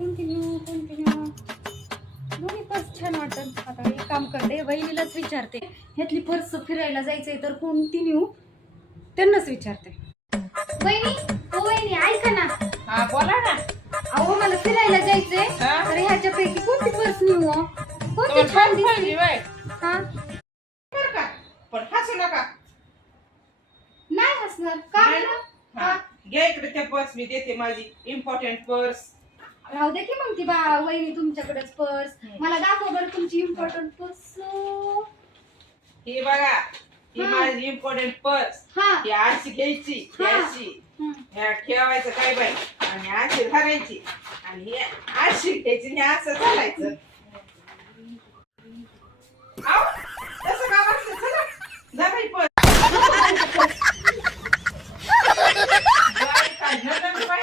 Continue दोन्ही purse छान वाटत. आता एक काम करते, वहिनीलाच विचारते. ह्यातली पर्स फिरायला जायचंय तर कोणती नेऊ, त्यांनाच विचारते. वहिनी, ओ वहिनी, ऐका ना. हा बोला ना. अहो मला फिरायला जायचंय, तर ह्याच्यापैकी कोणती पर्स नेऊ? कोणती छान दिसते? हा बरं का, पण हसू नका. नाही हसणार का? हा, घ्या इकडे त्या पर्स मी देते, माझी इम्पॉर्टंट पर्स. राहू दे की मग ती वहिनी तुमच्याकडेच पर्स. मला दाखव बरं तुमची इम्पॉर्टंट पर्स. ही बघा, ही माझी इम्पॉर्टंट पर्स. हा ही अशी घ्यायची, ही अशी ह्या ठेवायचं काय बाई, आणि अशी धरायची, आणि ही अशी घ्यायची आणि असं चालायचं. आव, तसं का बसलं? चला, जा बाई पर्स. काय नवीन बाई